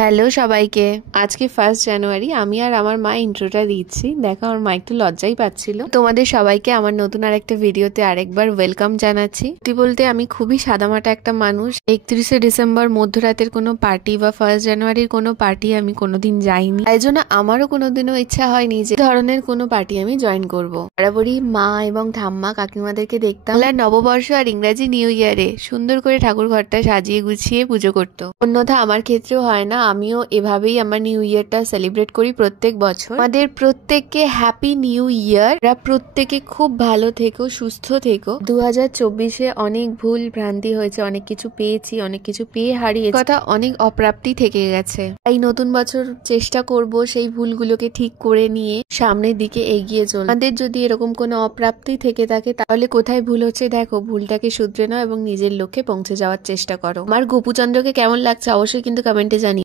Hello সবাইকে। আজকে 1 জানুয়ারি। আমি আর আমার মা ইন্ট্রোটা দিচ্ছি। দেখো আমার মা একটু লজ্জাই পাচ্ছিল। তোমাদের সবাইকে আমার নতুন আরেকটা ভিডিওতে আরেকবার ওয়েলকাম জানাচ্ছি। সত্যি বলতে আমি খুবই সাদামাটা একটা মানুষ। 31শে ডিসেম্বর মধ্যরাতের কোনো পার্টি বা 1 জানুয়ারির কোনো পার্টি আমি কোনোদিন যাইনি, তাই জন্য আমারও কোনোদিনও ইচ্ছা হয়নি যে ধরনের কোনো পার্টি আমি জয়েন করব। বরাবরই মা এবং ঠাম্মা কাকিমাদেরকে দেখতাম নববর্ষ আর ইংরাজি নিউ ইয়ারে সুন্দর করে ঠাকুর ঘরটা সাজিয়ে গুছিয়ে পুজো করতো। অন্যথা আমার ক্ষেত্রেও হয় না, আমিও এভাবেই আমার নিউ ইয়ারটা সেলিব্রেট করি প্রত্যেক বছর। আমাদের প্রত্যেককে হ্যাপি নিউ ইয়ার। প্রত্যেকে খুব ভালো থেকো, সুস্থ থেকো। 2024-এ অনেক ভুল ভ্রান্তি হয়েছে, অনেক কিছু পেয়েছি, অনেক কিছু পেয়ে হারিয়েছি, কথা অনেক অপ্রাপ্তি থেকে গেছে। তাই নতুন বছর চেষ্টা করব সেই ভুলগুলোকে ঠিক করে নিয়ে সামনের দিকে এগিয়ে চল। আমাদের যদি এরকম কোনো অপ্রাপ্তি থেকে থাকে তাহলে কোথায় ভুল হচ্ছে দেখো, ভুলটাকে শুধরে নাও এবং নিজের লক্ষ্যে পৌঁছে যাওয়ার চেষ্টা করো। আমার গোপুচন্দ্রকে কেমন লাগছে অবশ্যই কিন্তু কমেন্টে জানিও।